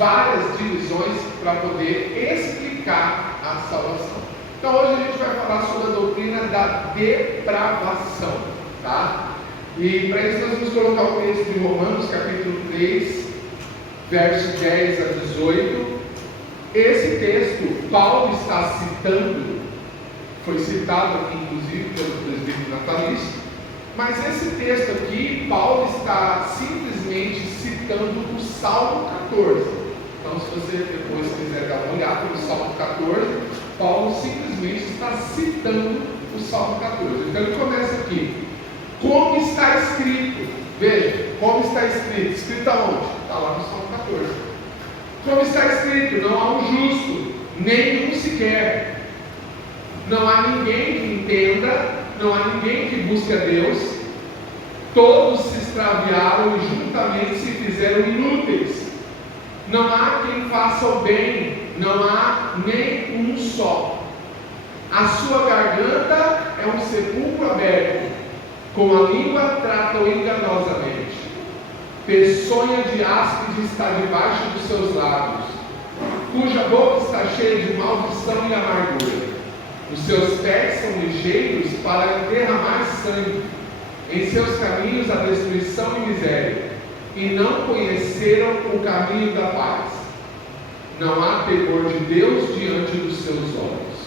várias divisões para poder explicar a salvação. Então hoje a gente vai falar sobre a doutrina da depravação, tá? E para isso nós vamos colocar o texto de Romanos, capítulo 3, verso 10 a 18. Esse texto, Paulo está citando, foi citado aqui inclusive pelo presbítero natalício, mas esse texto aqui, Paulo está simplesmente citando o Salmo 14. Então, se você depois quiser dar uma olhada no Salmo 14, Paulo simplesmente está citando o Salmo 14. Então, ele começa aqui: como está escrito. Veja, como está escrito. Escrito aonde? Está lá no Salmo 14. Como está escrito: não há um justo, nenhum sequer. Não há ninguém que entenda, não há ninguém que busque a Deus. Todos se extraviaram e juntamente se fizeram inúteis. Não há quem faça o bem, não há nem um só. A sua garganta é um sepulcro aberto, com a língua tratam enganosamente. Peçonha de áspide está debaixo dos seus lábios, cuja boca está cheia de maldição e amargura. Os seus pés são ligeiros para derramar sangue. Em seus caminhos há destruição e miséria, e não conheceram o caminho da paz. Não há temor de Deus diante dos seus olhos.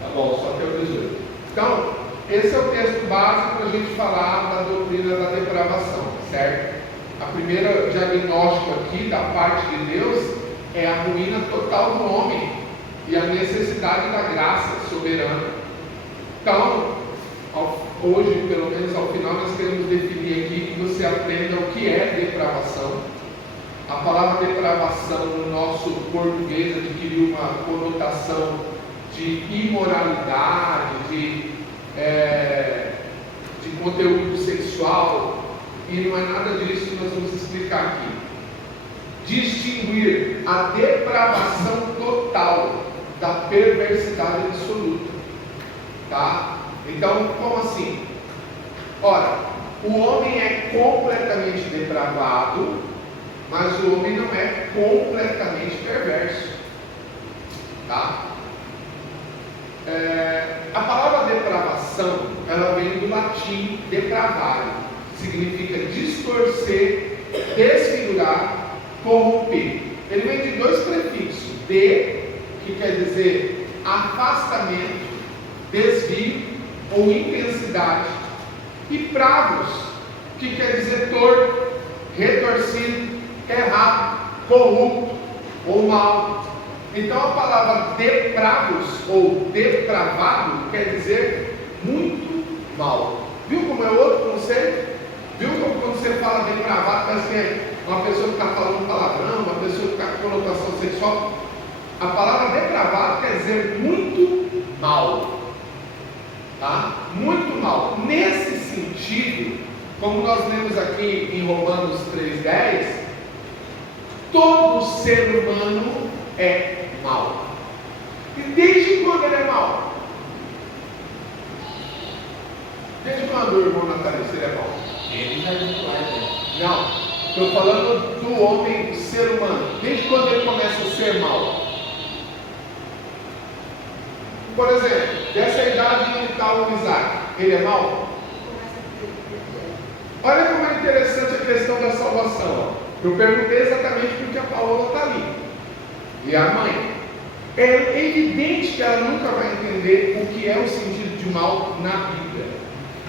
Tá bom, só até o 18. Então, esse é o texto básico para a gente falar da doutrina da depravação, certo? A primeira diagnóstico aqui da parte de Deus é a ruína total do homem e a necessidade da graça soberana. Então, hoje, pelo menos ao final, nós queremos definir aqui que você aprenda o que é depravação. A palavra depravação no nosso português adquiriu uma conotação de imoralidade, de conteúdo sexual, e não é nada disso que nós vamos explicar aqui. Distinguir a depravação total da perversidade absoluta, tá? Então, como assim? Ora, o homem é completamente depravado, mas o homem não é completamente perverso, tá? A palavra depravação, ela vem do latim depravare, significa distorcer, desfigurar, corromper. Ele vem de dois prefixos: de, que quer dizer afastamento, desvio ou intensidade, e pravos, que quer dizer torto, retorcido, errado, corrupto ou mal. Então a palavra depravos ou depravado quer dizer muito mal. Viu como é outro conceito? Viu como quando você fala depravado parece que é uma pessoa que está falando palavrão, uma pessoa que está com conotação sexual? A palavra depravado quer dizer muito mal, tá? Muito mal. Nesse sentido, como nós lemos aqui em Romanos 3,10, todo ser humano é mal. E desde quando ele é mal? Desde quando, irmão Natalício, ele é mal? Ele já não é. Não, estou falando do homem, do ser humano. Desde quando ele começa a ser mal? Por exemplo, dessa idade onde está o Isaac, ele é mau? Olha como é interessante a questão da salvação. Eu perguntei exatamente porque a Paola está ali. E a mãe. É evidente que ela nunca vai entender o que é o sentido de mal na Bíblia.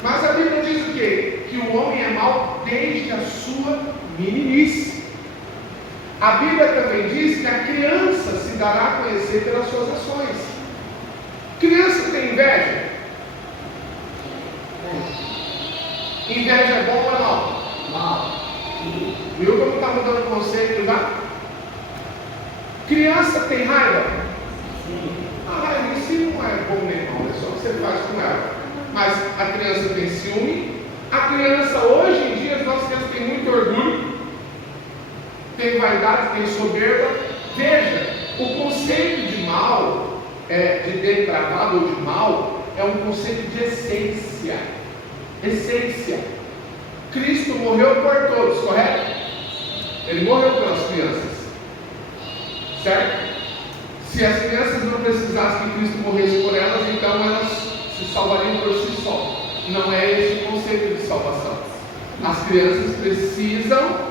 Mas a Bíblia diz o quê? Que o homem é mau desde a sua meninice. A Bíblia também diz que a criança se dará a conhecer pelas suas ações. Criança tem inveja? Inveja é bom ou não? Mal. Viu como está mudando o conceito já? Criança tem raiva? Sim. A raiva em si não é bom nem mal, é só o que você faz com ela. Mas a criança tem ciúme. A criança, hoje em dia, as nossas crianças têm muito orgulho, tem vaidade, tem soberba. Veja, o conceito de mal, de depravado ou de mal, é um conceito de essência. Essência. Cristo morreu por todos, correto? Ele morreu pelas crianças. certo? Se as crianças não precisassem que Cristo morresse por elas, então elas se salvariam por si só. Não é esse o conceito de salvação. As crianças precisam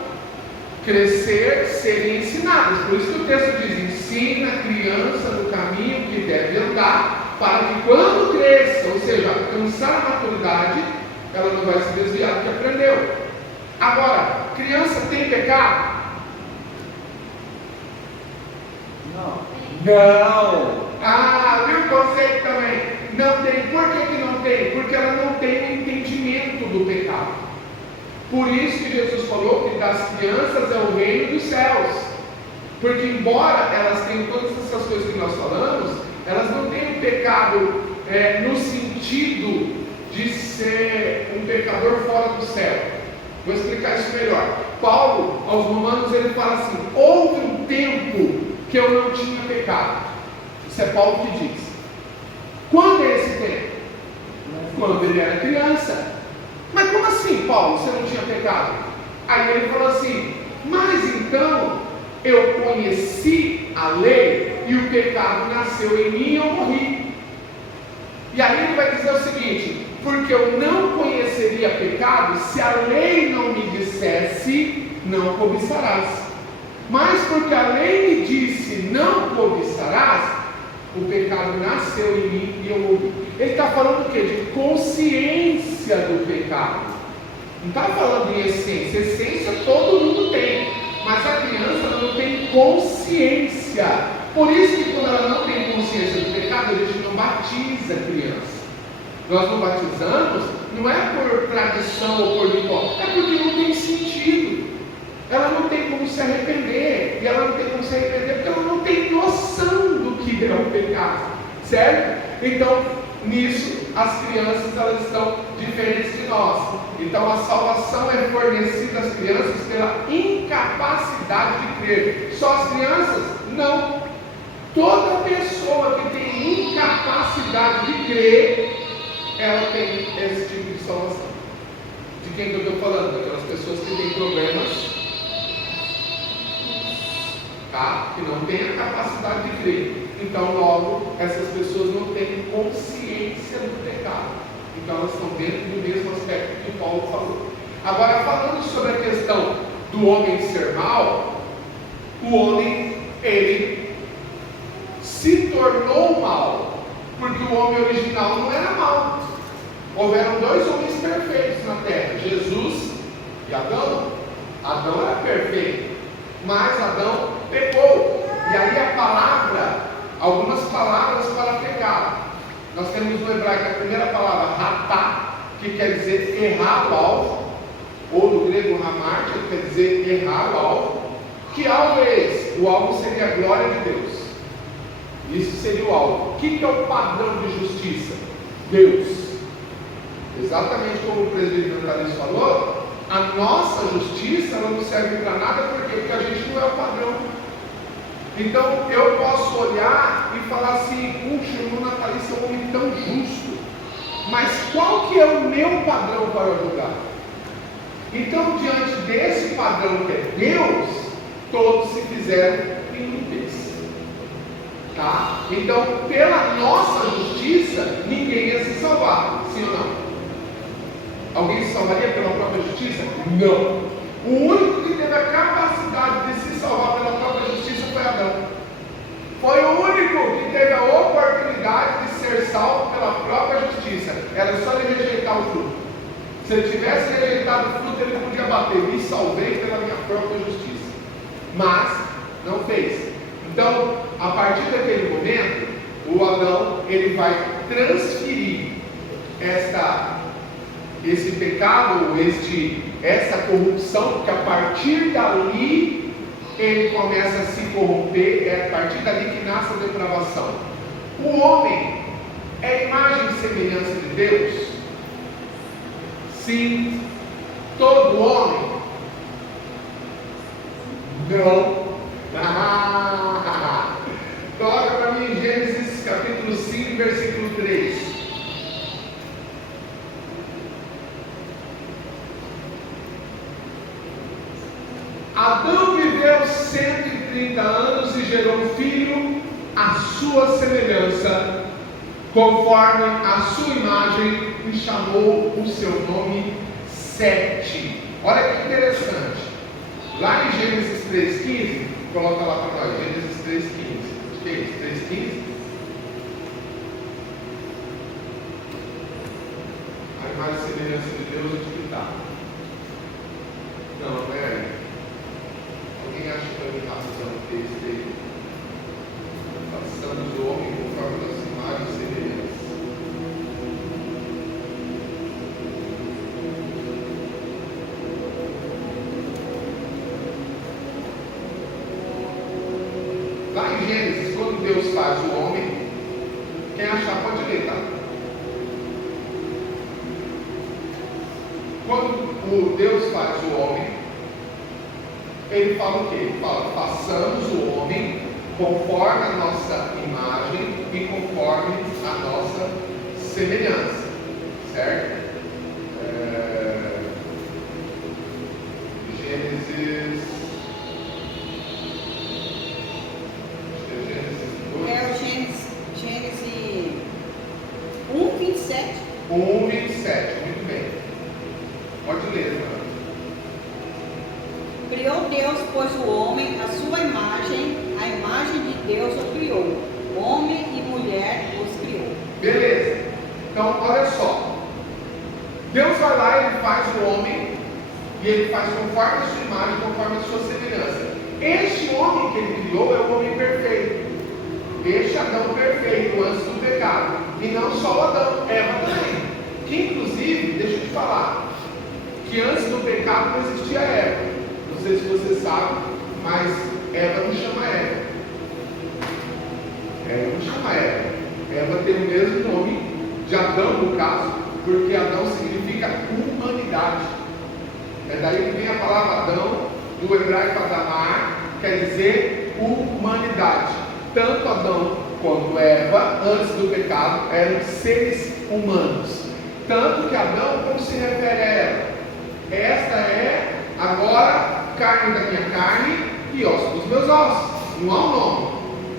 crescer, serem ensinadas. Por isso que o texto diz: ensina a criança no caminho que deve andar, para que quando cresça, ou seja, alcançar a maturidade, ela não vai se desviar do que aprendeu. Agora, criança tem pecado? Não. Ah, viu o conceito também? Não tem. Por que não tem? Porque ela não tem o entendimento do pecado. Por isso que Jesus falou que das crianças é o reino dos céus. Porque embora elas tenham todas essas coisas que nós falamos, elas não têm o pecado no sentido de ser um pecador fora do céu. Vou explicar isso melhor. Paulo, aos Romanos, ele fala assim: houve um tempo que eu não tinha pecado. Isso é Paulo que diz. Quando é esse tempo? Quando ele era criança. Mas como assim, Paulo, você não tinha pecado? Aí ele falou assim: mas então eu conheci a lei e o pecado nasceu em mim e eu morri. E aí ele vai dizer o seguinte: porque eu não conheceria pecado se a lei não me dissesse não cobiçarás. Mas porque a lei me disse não cobiçarás, o pecado nasceu em mim e eu morri. Ele está falando o quê? De consciência do pecado. Não está falando em essência. Essência todo mundo tem, mas a criança não tem consciência. Por isso que quando ela não tem consciência do pecado, a gente não batiza a criança. Nós não batizamos, não é por tradição ou por ritual, é porque não tem sentido. Ela não tem como se arrepender, e ela não tem como se arrepender porque ela não tem noção do que é o pecado, certo? Então, nisso, as crianças, elas estão diferentes de nós. Então, a salvação é fornecida às crianças pela incapacidade de crer. Só as crianças? Não. Toda pessoa que tem incapacidade de crer, ela tem esse tipo de salvação. De quem que eu estou falando? Daquelas pessoas que têm problemas, tá? Que não têm a capacidade de crer. Então, logo, essas pessoas não têm consciência do pecado. Então, elas estão dentro do mesmo aspecto que Paulo falou. Agora, falando sobre a questão do homem ser mau, o homem, ele se tornou mau, porque o homem original não era mau. Houveram dois homens perfeitos na terra, Jesus e Adão. Adão era perfeito, mas Adão pecou. E aí a palavra, algumas palavras para pecar. Nós temos no hebraico a primeira palavra, ratá, que quer dizer errar o alvo, ou no grego ramar, que quer dizer errar o alvo. Que alvo é esse? O alvo seria a glória de Deus. Isso seria o alvo. O que é o padrão de justiça? Deus. Exatamente como o presbítero Natalicio falou, a nossa justiça ela não serve para nada, porque a gente não é o padrão. Então eu posso olhar e falar assim: puxa, o irmão Natalicio é um homem tão justo, mas qual que é o meu padrão para julgar? Então, diante desse padrão que é Deus, todos se fizeram inúteis, tá? Então, pela nossa justiça, ninguém ia se salvar, sim ou não? Alguém se salvaria pela própria justiça? Não. O único que teve a capacidade de se salvar pela própria justiça foi Adão. Foi o único que teve a oportunidade de ser salvo pela própria justiça. Era só ele rejeitar o fruto. Se ele tivesse rejeitado o fruto, ele podia bater: me salvei pela minha própria justiça. Mas não fez. Então, a partir daquele momento, o Adão ele vai transferir esse pecado, essa corrupção, porque a partir dali ele começa a se corromper. É a partir dali que nasce a depravação. O homem é imagem e semelhança de Deus? Sim. Todo homem? Não. Toca para mim em Gênesis capítulo 5, versículo 3. Adão viveu 130 130 anos e gerou um filho à sua semelhança, conforme a sua imagem, e chamou o seu nome Sete. Olha que interessante. Lá em Gênesis 3,15, coloca lá para nós, Gênesis 3,15. O que é isso? 3,15? A imagem e semelhança de Deus, onde que está? Não, peraí. Alguém acha que eu razão o texto aí? Façamos o homem conforme a nossa imagem e semelhança. Lá em Gênesis, quando Deus faz o homem, quem achar pode ler, tá? Quando o Deus faz o homem, ele fala o quê? Ele fala, façamos o homem conforme a nossa imagem e conforme a nossa semelhança, certo? Gênesis 1:27. 1:27, muito bem. Pode ler, irmã. Criou Deus, pois, o homem, a sua imagem, a imagem de Deus o criou. Homem e mulher os criou. Beleza. Então, olha só. Deus vai lá e ele faz o homem, e ele faz conforme a sua imagem, conforme a sua semelhança. Este homem que ele criou é o homem perfeito. Este Adão perfeito antes do pecado. E não só o Adão, Eva também. Que inclusive, deixa eu te falar, que antes do pecado não existia Eva. Não sei se você sabe, mas Eva não chama Eva. Eva não chama Eva. Eva tem o mesmo nome de Adão, no caso, porque Adão significa humanidade. É daí que vem a palavra Adão, do hebraico Adamar, quer dizer humanidade. Tanto Adão quanto Eva, antes do pecado, eram seres humanos. Tanto que Adão, como se refere a ela? Esta é agora carne da minha carne e osso dos meus ossos. Não há um nome.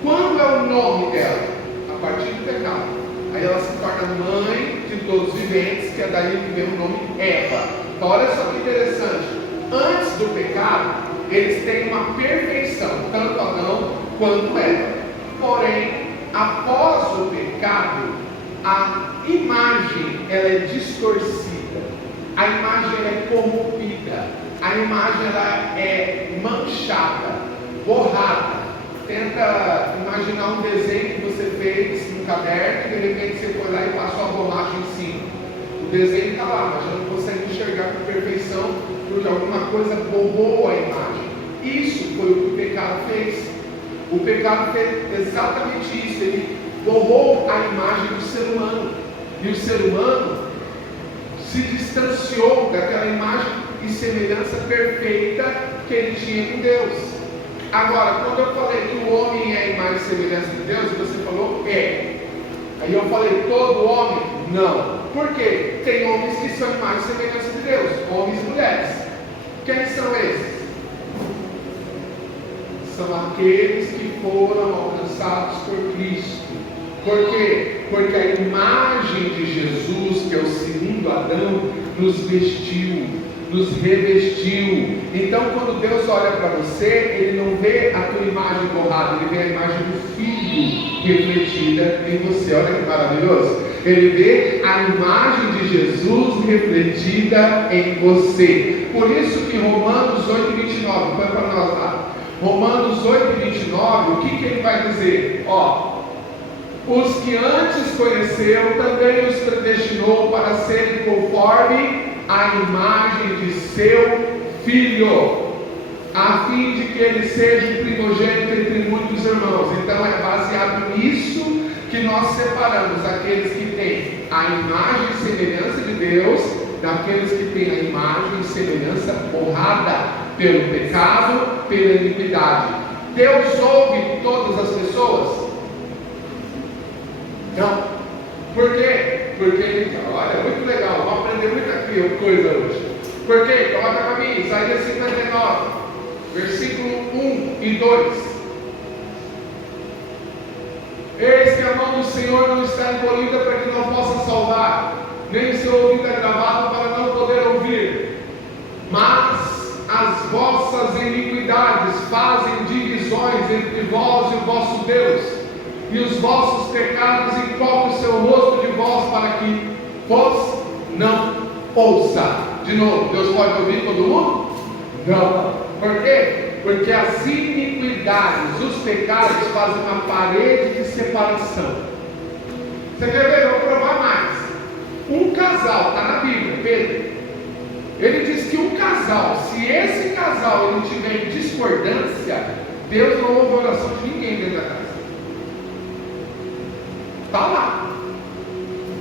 Quando é o nome dela? A partir do pecado. Aí ela se torna mãe de todos os viventes, que é daí que vem o nome Eva. Então olha só que interessante. Antes do pecado, eles têm uma perfeição, tanto Adão quanto Eva. Porém, após o pecado, a imagem ela é distorcida, a imagem ela é corrompida, a imagem ela é manchada, borrada. Tenta imaginar um desenho que você fez no caderno e de repente você foi lá e passou a borracha em cima. O desenho está lá, mas já não consegue enxergar com perfeição porque alguma coisa borrou a imagem. Isso foi o que o pecado fez. O pecado fez exatamente isso, ele borrou a imagem do ser humano, e o ser humano se distanciou daquela imagem e semelhança perfeita que ele tinha com Deus. Agora, quando eu falei que o homem é a imagem e semelhança de Deus, você falou é. Aí eu falei, todo homem? Não. Por quê? Tem homens que são imagem e semelhança de Deus, homens e mulheres. Quem são esses? São aqueles que foram alcançados por Cristo. Por quê? Porque a imagem de Jesus, que é o segundo Adão, nos vestiu, nos revestiu. Então, quando Deus olha para você, Ele não vê a tua imagem borrada, Ele vê a imagem do Filho refletida em você. Olha que maravilhoso. Ele vê a imagem de Jesus refletida em você. Por isso que Romanos 8:29, põe para nós lá. Romanos 8:29, o que ele vai dizer? Os que antes conheceu, também os predestinou para serem conforme a imagem de seu Filho, a fim de que ele seja o primogênito entre muitos irmãos. Então é baseado nisso que nós separamos aqueles que têm a imagem e semelhança de Deus, daqueles que têm a imagem e semelhança borrada pelo pecado, pela iniquidade. Deus ouve todas as pessoas? Não. Por quê? Porque ele, olha, muito legal, vou aprender muita coisa hoje. Por quê? Coloca para mim, Isaías 59, versículo 1 e 2. Senhor não está encolhida para que não possa salvar, nem seu ouvido é gravado para não poder ouvir. Mas as vossas iniquidades fazem divisões entre vós e o vosso Deus, e os vossos pecados encobrem o seu rosto de vós para que vos não ouça. De novo, Deus pode ouvir todo mundo? Não. Por quê? Porque as iniquidades, os pecados fazem uma parede de separação. Você quer ver? Eu vou provar mais. Um casal, está na Bíblia, Pedro. Ele diz que um casal, se esse casal ele tiver em discordância, Deus não ouve a oração de ninguém dentro da casa. Está lá.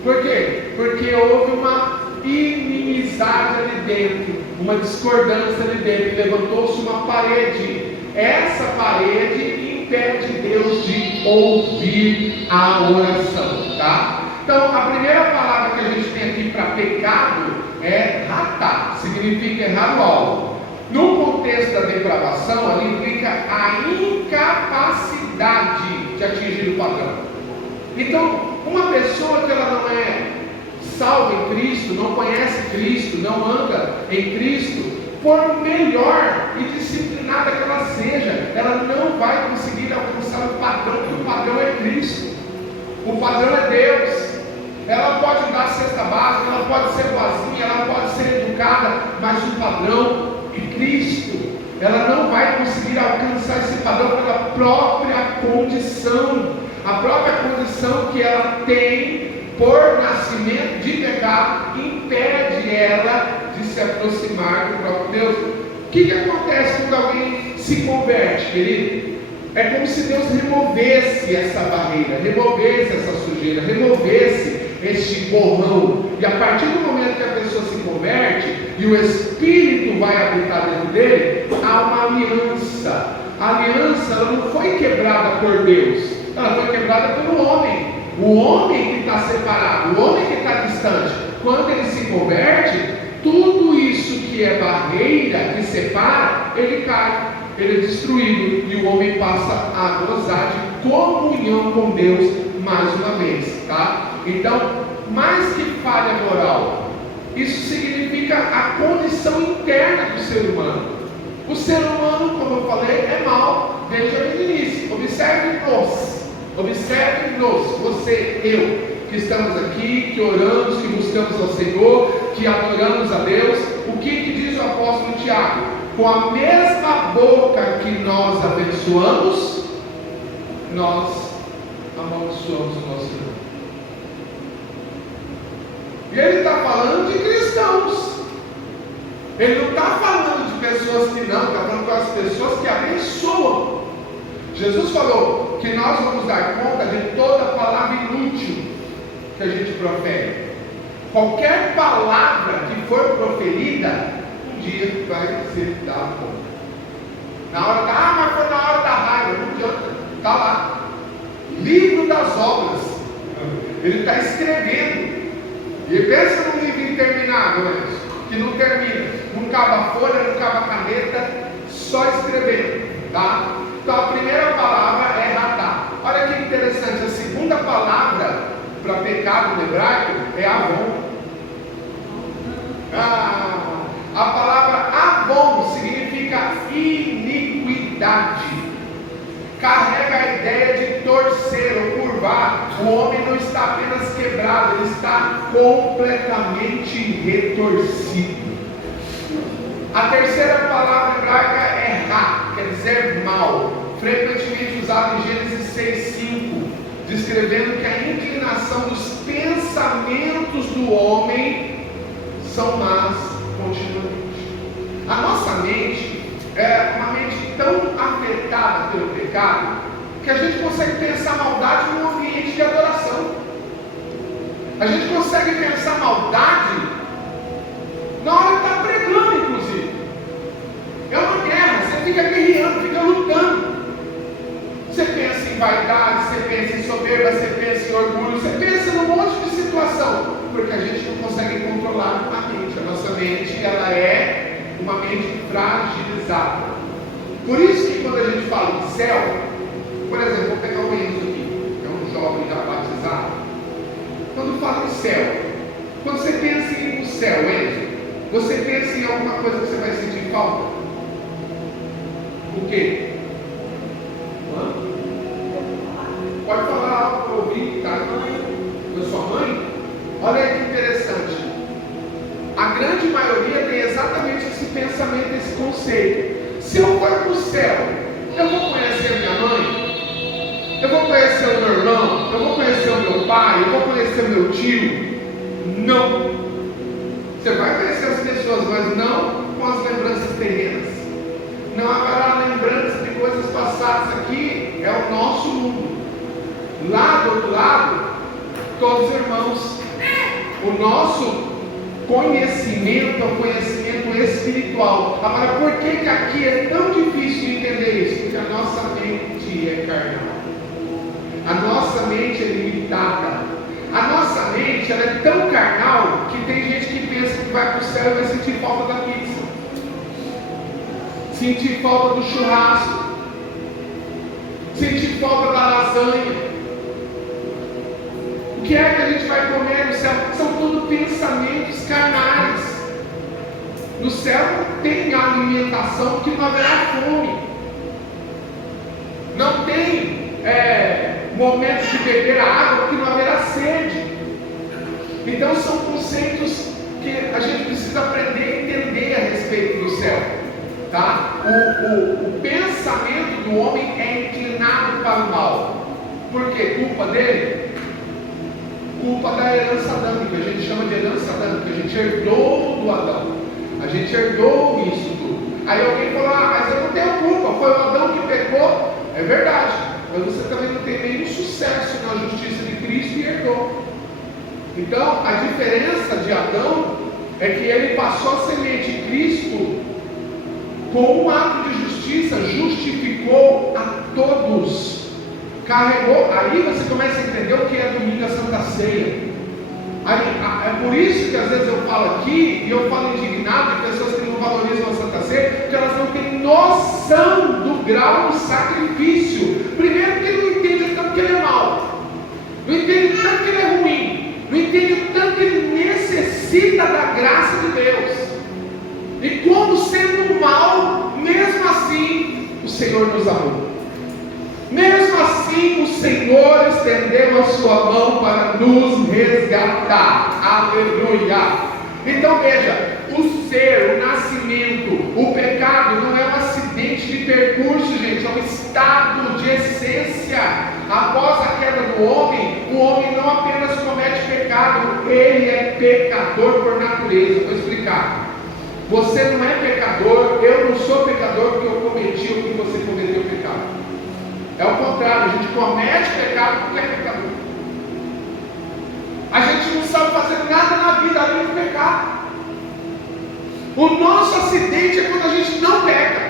Por quê? Porque houve uma inimizade ali dentro, uma discordância ali dentro, levantou-se uma parede. Essa parede impede Deus de ouvir a oração, tá? Então, a primeira palavra que a gente tem aqui para pecado é ratá, significa errar o alvo. No contexto da depravação, ali implica a incapacidade de atingir o padrão. Então, uma pessoa que ela não é salva em Cristo, não conhece Cristo, não anda em Cristo, por melhor e disciplinada que ela seja, ela não vai conseguir alcançar o padrão, porque o padrão é Cristo, o padrão é Deus. Ela pode dar cesta básica, ela pode ser boazinha, ela pode ser educada, mas o padrão é Cristo. Ela não vai conseguir alcançar esse padrão pela própria condição, a própria condição que ela tem por nascimento de pecado impede ela de se aproximar do próprio Deus. O que acontece quando alguém se converte, querido? É como se Deus removesse essa barreira, removesse essa sujeira, removesse este borrão. E a partir do momento que a pessoa se converte e o Espírito vai habitar dentro dele, há uma aliança. A aliança ela não foi quebrada por Deus, ela foi quebrada pelo homem. O homem que está separado, o homem que está distante, quando ele se converte, tudo isso que é barreira, que separa, ele cai, ele é destruído, e o homem passa a gozar de comunhão com Deus mais uma vez, tá? Então, mais que falha moral, isso significa a condição interna do ser humano. O ser humano, como eu falei, é mau desde o início. Observe-nos, você, eu, que estamos aqui, que oramos, que buscamos ao Senhor, que adoramos a Deus. O que diz o apóstolo Tiago? Com a mesma boca que nós abençoamos, nós amaldiçoamos o nosso irmão. E ele está falando de cristãos. Ele não está falando de pessoas que não, está falando com as pessoas que abençoam. Jesus falou que nós vamos dar conta de toda palavra inútil que a gente profere. Qualquer palavra que for proferida, um dia vai ser dada conta. Na hora da, mas foi na hora da raiva, não adianta, está lá. Livro das obras, ele está escrevendo. E pensa num livro interminável, que não termina, não cabe a folha, não cabe a caneta, só escrevendo, tá? Então a primeira palavra é ratá. Olha que interessante, a segunda palavra para pecado no hebraico é avon. A palavra avon significa iniquidade. Carrega a ideia de torcer ou curvar. O homem não está apenas quebrado, ele está completamente retorcido. A terceira palavra hebraica é ra, quer dizer mal, frequentemente usada em Gênesis 6:5, descrevendo que a inclinação dos pensamentos do homem são más continuamente. A nossa mente é uma mente tão afetada pelo pecado que a gente consegue pensar maldade num ambiente de adoração. A gente consegue pensar maldade na hora que está pregando, inclusive. É uma guerra, você fica guerreando, fica lutando. Você pensa em vaidade, você pensa em soberba, você pensa em orgulho, você pensa num monte de situação, porque a gente não consegue controlar a mente. A nossa mente, ela é uma mente fragilizada. Por isso que quando a gente fala em céu, por exemplo, vou pegar um Enzo aqui, que é um jovem já batizado. usado. Quando fala em céu, quando você pensa em no céu, Enzo, você pensa em alguma coisa que você vai sentir falta? O quê? Pode falar algo para ouvir, tá? Da sua mãe? Olha aí que interessante. A grande maioria tem exatamente esse pensamento, esse conceito. Se eu for para o céu, eu vou conhecer a minha mãe? Eu vou conhecer o meu irmão? Eu vou conhecer o meu pai? Eu vou conhecer o meu tio? Não. Você vai conhecer as pessoas, mas não com as lembranças terrenas. Não haverá lembranças de coisas passadas. Aqui é o nosso mundo. Lá do outro lado, todos irmãos. O nosso conhecimento é o conhecimento espiritual. Agora, por que aqui é tão difícil de entender isso? Porque a nossa mente é carnal. A nossa mente é limitada. A nossa mente ela é tão carnal que tem gente que pensa que vai para o céu e vai sentir falta da pizza, sentir falta do churrasco, sentir falta da lasanha. O que é que a gente vai comer no céu? São tudo pensamentos carnais. No céu não tem alimentação, que não haverá fome. Não tem momento de beber a água, que não haverá sede. Então são conceitos que a gente precisa aprender a entender a respeito do céu. Tá? O pensamento do homem é inclinado para o mal. Por quê? Culpa dele? Culpa da herança adâmica. A gente chama de herança adâmica. A gente herdou do Adão. A gente herdou isso tudo. Aí alguém falou: mas eu não tenho culpa, foi o Adão que pecou. É verdade, mas você também não tem nenhum sucesso na justiça de Cristo e herdou. Então a diferença de Adão é que ele passou a semente. Cristo, com um ato de justiça, justificou a todos. Carregou. Aí você começa a entender o que é domingo, a Santa Ceia. Aí, é por isso que às vezes eu falo aqui, e eu falo indignado de pessoas que não valorizam a Santa Ceia, porque elas não têm noção do grau do sacrifício. Primeiro, porque não entende tanto que ele é mau, não entende tanto que ele é ruim, não entende tanto que ele necessita da graça de Deus. E como sendo mal, mesmo assim, o Senhor nos amou. Mesmo assim, o Senhor estendeu a sua mão para nos resgatar. Aleluia! Então veja, o ser, o nascimento, o pecado não é um acidente de percurso, gente, é um estado de essência. Após a queda do homem, o homem não apenas comete pecado, ele é pecador por natureza. Vou explicar. Você não é pecador, eu não sou pecador porque eu cometi o que você cometeu pecado. É o contrário, a gente comete pecado porque é pecador. A gente não sabe fazer nada na vida além do pecado. O nosso acidente é quando a gente não peca.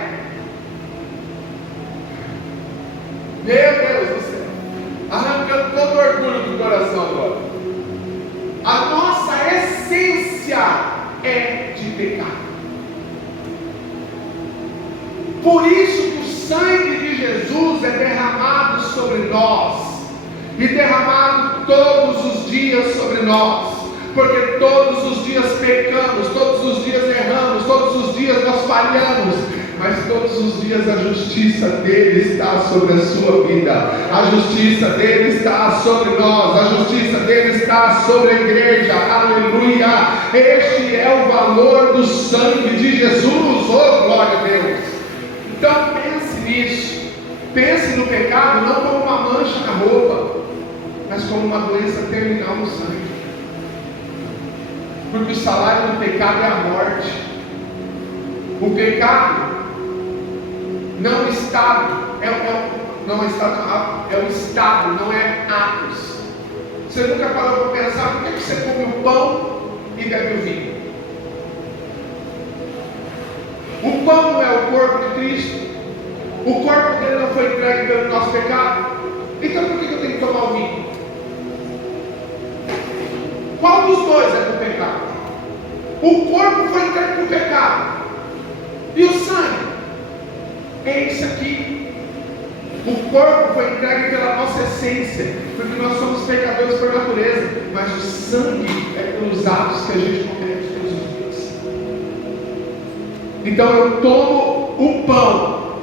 Meu Deus do céu, arrancando todo o orgulho do coração agora. A nossa essência é de pecado. Por isso que o sangue de Jesus é derramado sobre nós, e derramado todos os dias sobre nós, porque todos os dias pecamos, todos os dias erramos, todos os dias nós falhamos, mas todos os dias a justiça dele está sobre a sua vida, a justiça dele está sobre nós, a justiça dele está sobre a igreja. Aleluia! Este é o valor do sangue de Jesus. Oh, glória a Deus! Então pense nisso, pense no pecado não como uma mancha na roupa, mas como uma doença terminal no sangue, porque o salário do pecado é a morte. O pecado não é estado, é o estado, não é atos. Você nunca parou para pensar por que você come o pão e bebe o vinho? O pão não é o corpo de Cristo? O corpo dele não foi entregue pelo nosso pecado? Então por que eu tenho que tomar o vinho? Qual dos dois é do pecado? O corpo foi entregue para o pecado, e o sangue é isso aqui. O corpo foi entregue pela nossa essência, porque nós somos pecadores por natureza, mas o sangue é pelos atos que a gente comete todos os dias. Então eu tomo o pão,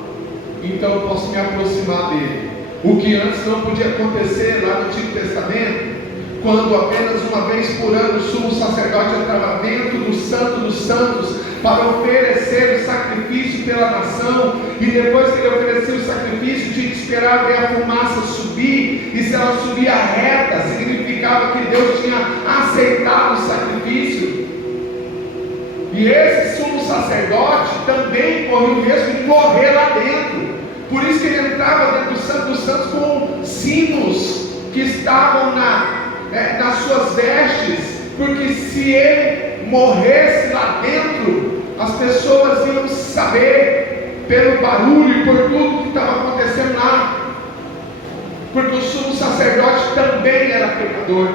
então eu posso me aproximar dele. O que antes não podia acontecer lá no Antigo Testamento, quando apenas uma vez por ano o sumo sacerdote entrava dentro do Santo dos Santos para oferecer o sacrifício pela nação, e depois que ele oferecia o sacrifício tinha que esperar ver a fumaça subir, e se ela subia reta, significava que Deus tinha aceitado o sacrifício. E esse sumo sacerdote também corria o risco de morrer lá dentro. Por isso que ele entrava dentro do Santo dos Santos com sinos que estavam nas suas vestes, porque se ele morresse lá dentro, as pessoas iam saber pelo barulho e por tudo que estava acontecendo lá, porque o sumo sacerdote também era pecador.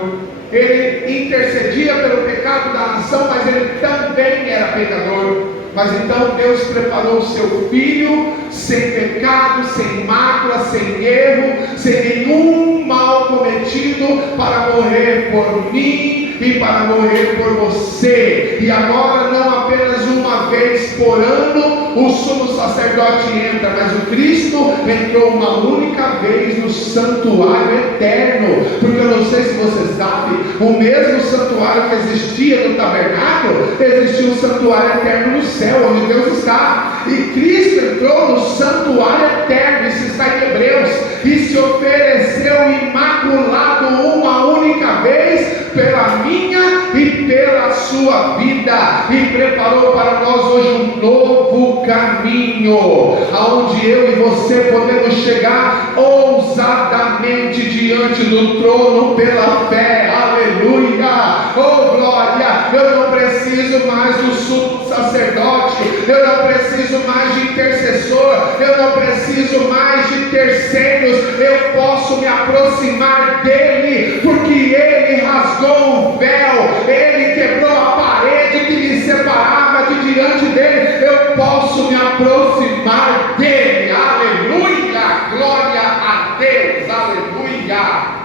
Ele intercedia pelo pecado da nação, mas ele também era pecador. Mas então Deus preparou o seu filho sem pecado, sem mácula, sem erro, sem nenhum mal cometido, para morrer por mim e para morrer por você. E agora não apenas uma vez por ano o sumo sacerdote entra, mas o Cristo entrou uma única vez no santuário eterno. Porque eu não sei se você sabe, o mesmo santuário que existia no tabernáculo, existia um santuário eterno no céu, onde Deus está. E Cristo entrou no santuário eterno, isso está em Hebreus, e se ofereceu imaculado uma única vez pela minha e pela sua vida, e preparou para nós hoje um novo caminho, aonde eu e você podemos chegar ousadamente diante do trono pela fé. Aleluia, oh glória. Eu não preciso mais do sumo sacerdote, eu não preciso mais de intercessor, eu não preciso mais de terceiros, eu posso me aproximar dele, porque ele rasgou o véu, ele quebrou a parede que me separava de diante dele. Eu posso me aproximar dele. Aleluia, glória a Deus, aleluia.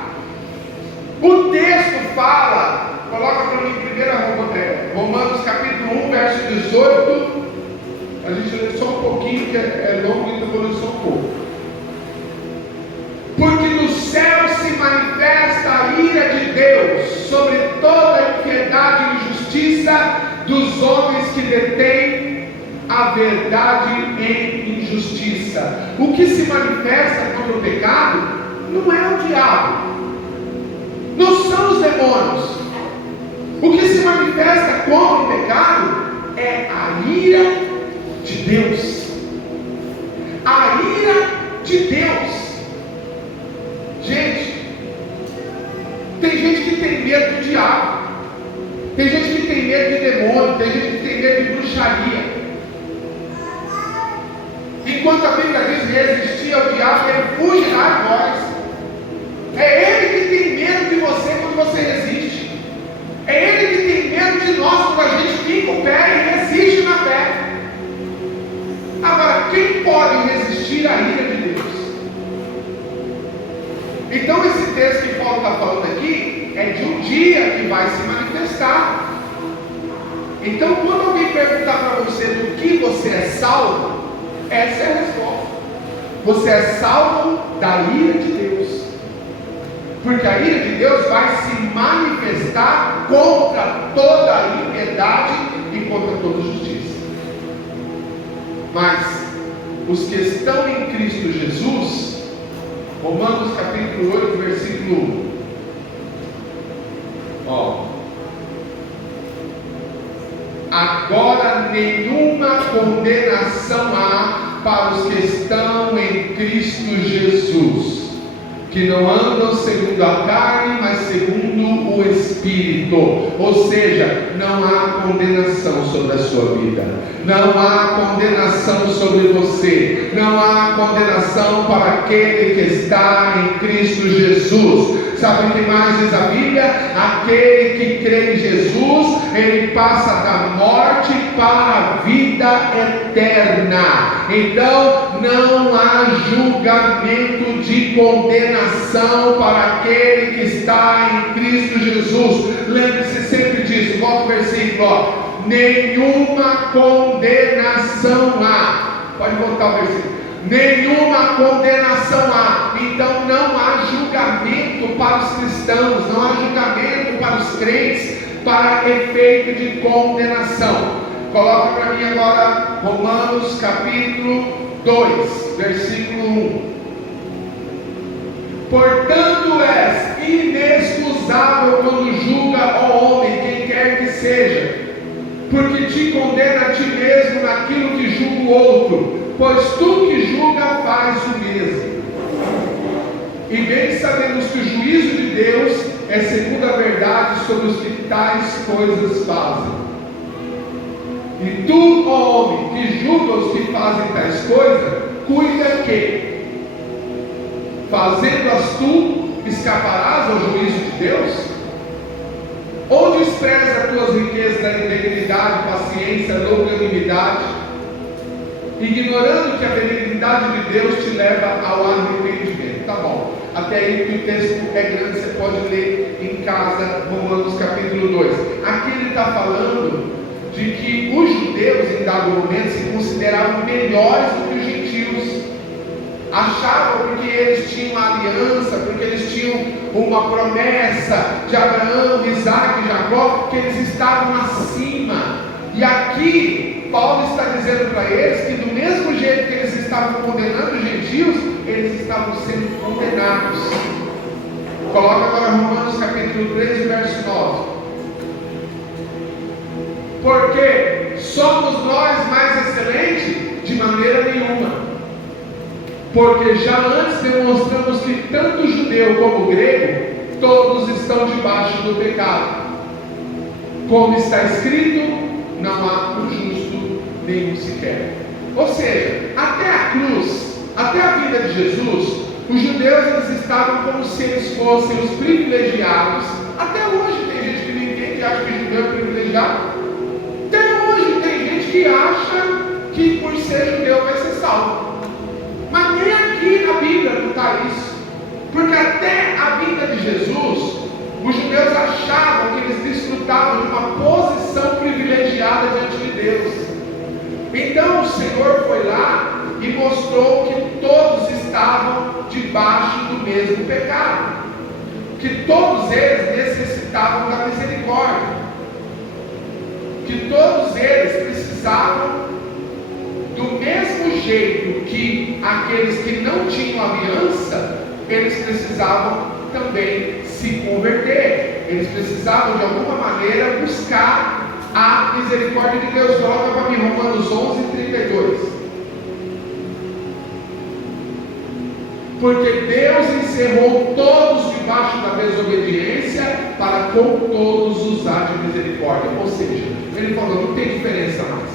O texto fala, coloca para mim em 1 Romanos capítulo 1, verso 18. A gente lê só um pouquinho, que é longo, então vou ler só um pouco. Porque no céu se manifesta a ira de Deus sobre toda a impiedade e injustiça dos homens que detêm a verdade em injustiça. O que se manifesta contra o pecado não é o diabo, não são os demônios. O que se manifesta contra o pecado é a ira de Deus. A ira de Deus. Gente, tem gente que tem medo do diabo, tem gente que tem medo de demônio, tem gente que tem medo de bruxaria. Enquanto a Bíblia diz resistir ao diabo, ele fugirá de vós. É ele que tem medo de você quando você resiste. É ele que tem medo de nós quando a gente fica o pé e resiste na fé. Agora, quem pode resistir à ira de Deus? Então esse texto que Paulo está falando aqui é de um dia que vai se manifestar. Então quando alguém perguntar para você do que você é salvo, essa é a resposta. Você é salvo da ira de Deus, porque a ira de Deus vai se manifestar contra toda a impiedade e contra toda a justiça. Mas os que estão em Cristo Jesus, Romanos capítulo 8, versículo 1. Agora nenhuma condenação há para os que estão em Cristo Jesus, que não andam segundo a carne, mas segundo o Espírito. Ou seja, não há condenação sobre a sua vida, não há condenação sobre você, não há condenação para aquele que está em Cristo Jesus. Sabe o que mais diz a Bíblia? Aquele que crê em Jesus, ele passa da morte para a vida eterna. Então não há julgamento de condenação para aquele que está em Cristo Jesus. Lembre-se sempre disso. Volta o versículo, ó. Nenhuma condenação há. Pode voltar o versículo. Nenhuma condenação há. Então não há julgamento para os cristãos, não há julgamento para os crentes, para efeito de condenação. Coloca para mim agora Romanos capítulo 2, versículo 1. Portanto és inexcusável quando julga, ó homem, quem quer que seja, porque te condena a ti mesmo naquilo que julga o outro, pois tu que julga faz o mesmo. E bem sabemos que o juízo de Deus é segundo a verdade sobre os que tais coisas fazem. E tu, ó homem, que julga os que fazem tais coisas, cuida que, fazendo-as tu, escaparás ao juízo de Deus? Ou despreza as tuas riquezas da integridade, paciência, longanimidade, ignorando que a benignidade de Deus te leva ao arrependimento? Tá bom, até aí que o texto é grande, você pode ler em casa, Romanos capítulo 2. Aqui ele está falando de que os judeus em dado momento se consideravam melhores do que os gentios. Achavam porque eles tinham uma aliança, porque eles tinham uma promessa de Abraão, Isaac e Jacó, que eles estavam acima. E aqui Paulo está dizendo para eles que do mesmo jeito que eles estavam condenando os gentios, eles estavam sendo condenados. Coloca agora Romanos capítulo 13, verso 9. Porque somos nós mais excelentes? De maneira nenhuma. Porque já antes demonstramos que tanto judeu como grego, todos estão debaixo do pecado. Como está escrito, não há um justo nenhum sequer. Ou seja, até a cruz, até a vida de Jesus, os judeus eles estavam como se eles fossem os privilegiados. Até hoje tem gente que não entende e acha que judeu é privilegiado. Até hoje tem gente que acha que por ser judeu vai ser salvo. Mas nem aqui na Bíblia não está isso. Porque até a vinda de Jesus, os judeus achavam que eles desfrutavam de uma posição privilegiada diante de Deus. Então o Senhor foi lá e mostrou que todos estavam debaixo do mesmo pecado. Que todos eles necessitavam da misericórdia. Que todos eles precisavam, do mesmo jeito que aqueles que não tinham aliança, eles precisavam também se converter. Eles precisavam de alguma maneira buscar a misericórdia de Deus. Coloca para mim Romanos 11, 32. Porque Deus encerrou todos debaixo da desobediência, para com todos usar de misericórdia. Ou seja, ele falou, não tem diferença mais.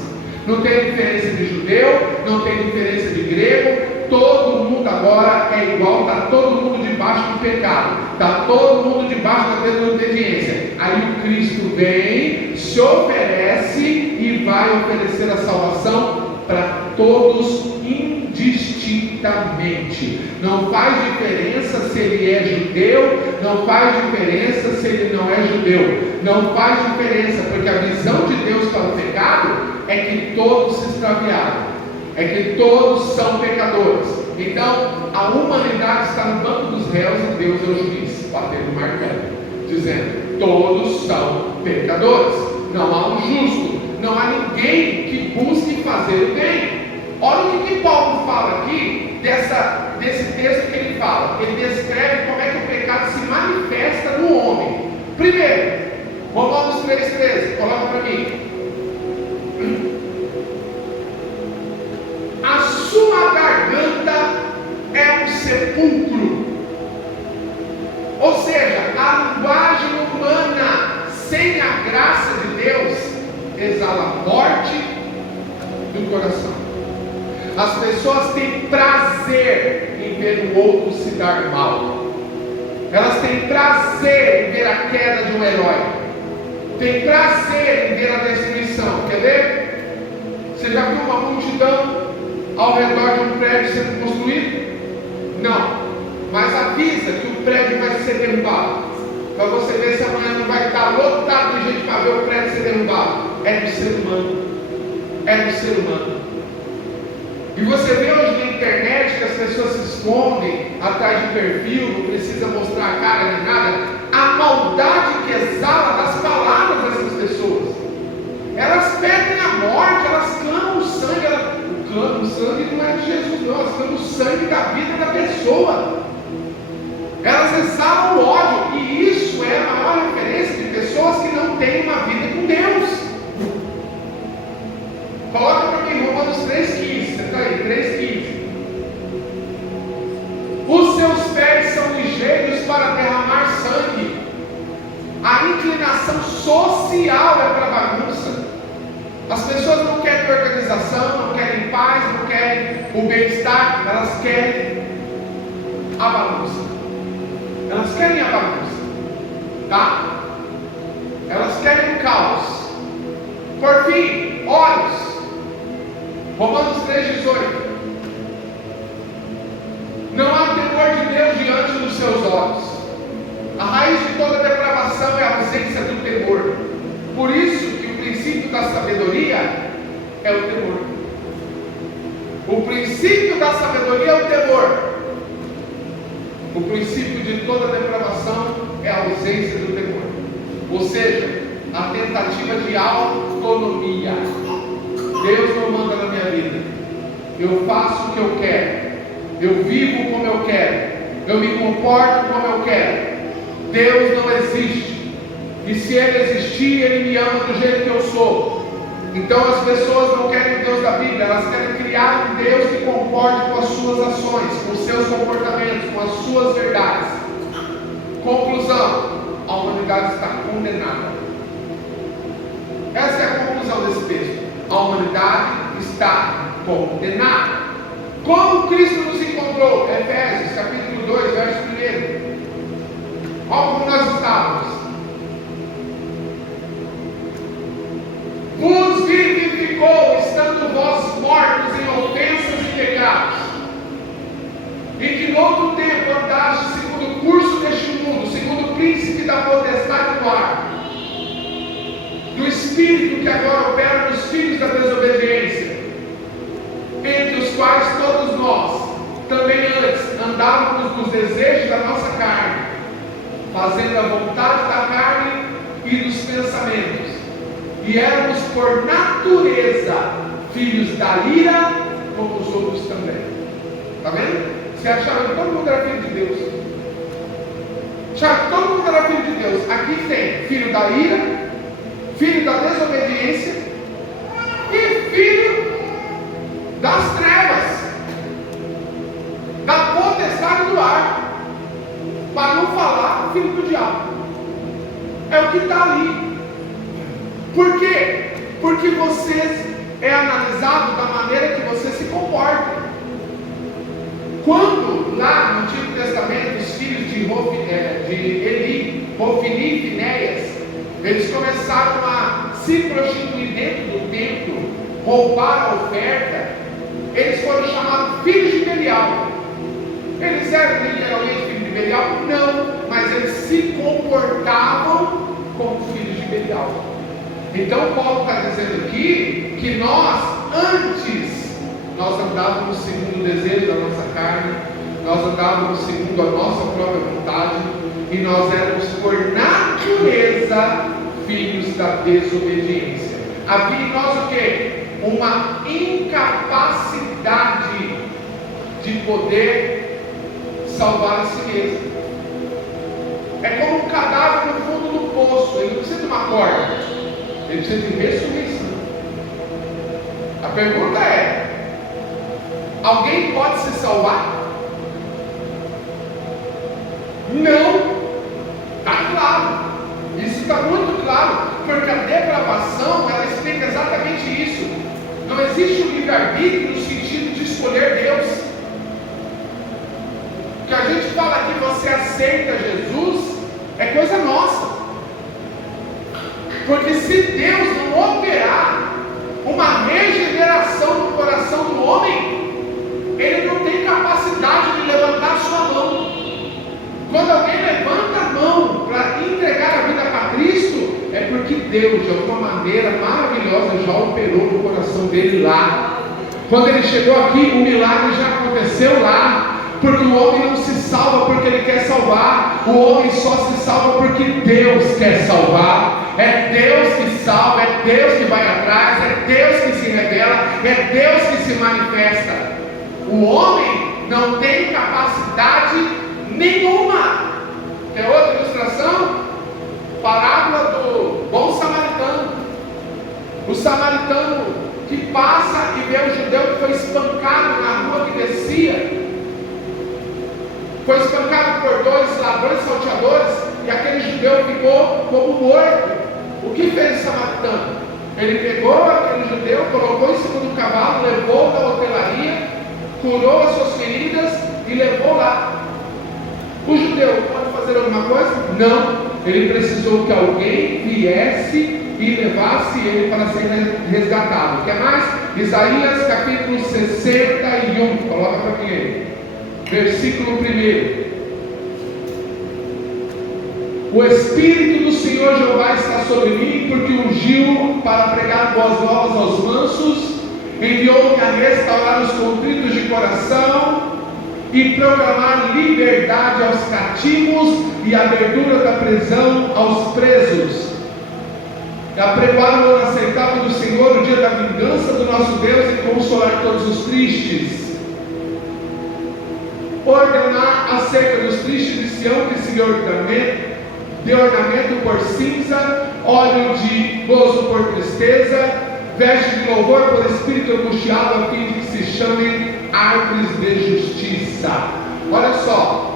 Não tem diferença de judeu, não tem diferença de grego, todo mundo agora é igual, está todo mundo debaixo do pecado, está todo mundo debaixo da desobediência. Aí o Cristo vem, se oferece e vai oferecer a salvação para todos indistintamente. Não faz diferença se ele é judeu, não faz diferença se ele não é judeu, não faz diferença, porque a visão de Deus para o pecado é que todos se extraviaram, é que todos são pecadores. Então a humanidade está no banco dos réus e Deus é o juiz, batendo o martelo, dizendo: todos são pecadores, não há um justo, não há ninguém que busque fazer o bem. Olha o que Paulo fala aqui desse texto que ele fala. Ele descreve como é que o pecado se manifesta no homem. Primeiro, Romanos 3,13, coloca para mim. A sua garganta é um sepulcro. Ou seja, a linguagem humana sem a graça de Deus exala morte do coração. As pessoas têm prazer em ver o outro se dar mal. Elas têm prazer em ver a queda de um herói. Tem prazer em ver a destruição. Quer ver? Você já viu uma multidão ao redor de um prédio sendo construído? lotado de gente para ver o prédio ser derrubado. É do ser humano. É do ser humano. E você vê hoje na internet que as pessoas se escondem atrás de perfil, não precisa mostrar a cara nem nada. A maldade que exala das palavras dessas pessoas. Elas pedem a morte, elas clamam o sangue. O sangue não é de Jesus, não. Elas clamam o sangue da vida da pessoa. Elas exalam o ódio. E isso é a maior referência de pessoas que não têm uma vida com Deus. Coloca para mim Romanos 3,15. Você está aí, 3,15. Os seus pés são ligeiros para derramar sangue. A inclinação social é para bagunça. As pessoas não querem organização, não querem paz, não querem o bem-estar, elas querem a bagunça. Elas querem a bagunça, tá? Elas querem o caos. Por fim, olhos. Romanos 3,18. Não há temor de Deus diante dos seus olhos. A raiz de toda depravação é a ausência do temor. Por isso que o princípio da sabedoria é o temor. O princípio da sabedoria é o temor. O princípio de toda depravação é a ausência do temor. Ou seja, a tentativa de autonomia. Deus não manda na minha vida. Eu faço o que eu quero. Eu vivo como eu quero. Eu me comporto como eu quero. Deus não existe. E se Ele existir, Ele me ama do jeito que eu sou. Então as pessoas não querem o Deus da Bíblia. Elas querem criar um Deus que concorde com as suas ações, com os seus comportamentos, com as suas verdades. Conclusão: a humanidade está condenada. Essa é a conclusão desse texto. A humanidade está condenada. Como Cristo nos encontrou? Efésios capítulo 2, verso 1. Olha como nós estávamos. Vos vivificou, estando vós mortos em ofensas e pecados, em que no outro tempo andaste segundo o curso deste mundo, segundo o príncipe da potestade do ar, do Espírito que agora opera nos filhos da desobediência, entre os quais todos nós também antes andávamos nos desejos da nossa carne, fazendo a vontade da carne e dos pensamentos, e éramos por natureza filhos da ira, como os outros também. Está vendo? Você achava que todo mundo era filho de Deus. Achava que todo mundo era filho de Deus. Aqui tem filho da ira, filho da desobediência e filho das trevas, da potestade do ar, para não falar filho do diabo. É o que está ali. Por quê? Porque você é analisado da maneira que você se comporta. Quando lá no Antigo Testamento os filhos de Eli, Hofni e Finéias, eles começaram a se prostituir dentro do templo, roubar a oferta, eles foram chamados filhos de Belial. Eles eram literalmente filhos de Belial? Não, mas eles se comportavam como filhos de Belial. Então Paulo está dizendo aqui que nós andávamos segundo o desejo da nossa carne, nós andávamos segundo a nossa própria vontade, e nós éramos por natureza filhos da desobediência. Havia em nós o quê? Uma incapacidade de poder salvar a si mesmo. É como um cadáver no fundo do poço. Ele não precisa de uma corda, ele precisa de ressurreição. A pergunta é: alguém pode se salvar? Não. Está claro. Isso está muito claro, porque a depravação, ela explica exatamente isso. Não existe um livre-arbítrio no sentido de escolher Deus. O que a gente fala que você aceita Jesus é coisa nossa. Porque se Deus não operar uma regeneração no coração do homem, ele não tem capacidade de levantar sua mão. Quando alguém levanta a mão para entregar a vida para Cristo, Deus, de alguma maneira maravilhosa, já operou no coração dele lá. Quando ele chegou aqui, o milagre já aconteceu lá. Porque o homem não se salva porque ele quer salvar. O homem só se salva porque Deus quer salvar. É Deus que salva, é Deus que vai atrás, é Deus que se revela, é Deus que se manifesta. O homem não tem capacidade nenhuma. Quer outra ilustração? Parábola do bom samaritano. O samaritano que passa e vê o judeu que foi espancado na rua que descia. Foi espancado por dois ladrões salteadores e aquele judeu ficou como morto. O que fez o samaritano? Ele pegou aquele judeu, colocou em cima do cavalo, levou da hotelaria, curou as suas feridas e levou lá. O judeu pode fazer alguma coisa? Não. Ele precisou que alguém viesse e levasse ele para ser resgatado. Quer mais? Isaías capítulo 61. Coloca para mim aí. Versículo 1. O Espírito do Senhor Jeová está sobre mim, porque ungiu para pregar boas novas aos mansos, enviou-me a restaurar os contritos de coração e proclamar liberdade aos cativos e abertura da prisão aos presos, a pregoar o ano aceitável do Senhor, o dia da vingança do nosso Deus, e consolar todos os tristes, ordenar acerca dos tristes de Sião que se dê ornamento por cinza, óleo de gozo por tristeza, veste de louvor por espírito angustiado, a fim de que se chamem árvores de justiça. Olha só,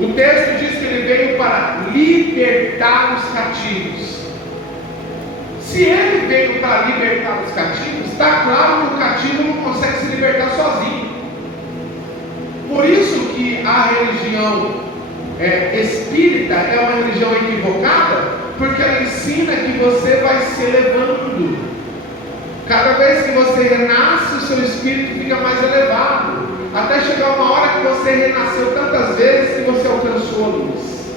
o texto diz que ele veio para libertar os cativos. Se ele veio para libertar os cativos, está claro que o cativo não consegue se libertar sozinho. Por isso que a religião espírita é uma religião equivocada, porque ela ensina que você vai se elevando. Cada vez que você renasce, o seu espírito fica mais elevado, até chegar uma hora que você renasceu tantas vezes que você alcançou a luz.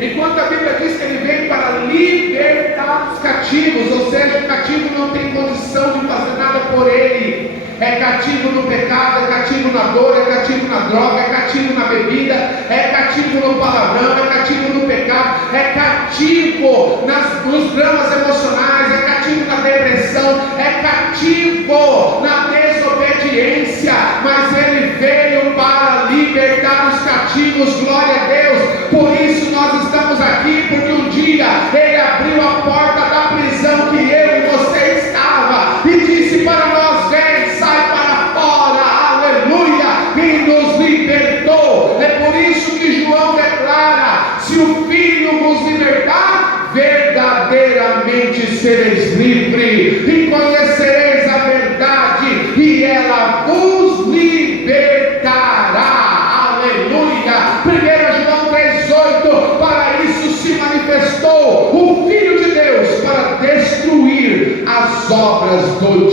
Enquanto a Bíblia diz que ele veio para libertar os cativos, ou seja, o cativo não tem condição de fazer nada por ele. É cativo no pecado, é cativo na dor, é cativo na droga, é cativo na bebida, é cativo no palavrão, é cativo no pecado, é cativo nos dramas emocionais, é cativo na depressão, é cativo na desobediência, mas ele veio para libertar os cativos, glória a Deus. Por isso nós estamos aqui, porque um dia ele abriu a porta da prisão que eu e você estava e disse para nós: vem, sai para fora, aleluia, e nos libertou. É por isso que João declara: se o Filho vos libertar, verdadeiramente sereis livres, e conhecereis a verdade, e ela vos libertará, aleluia. 1 João 3,8, para isso se manifestou o Filho de Deus, para destruir as obras do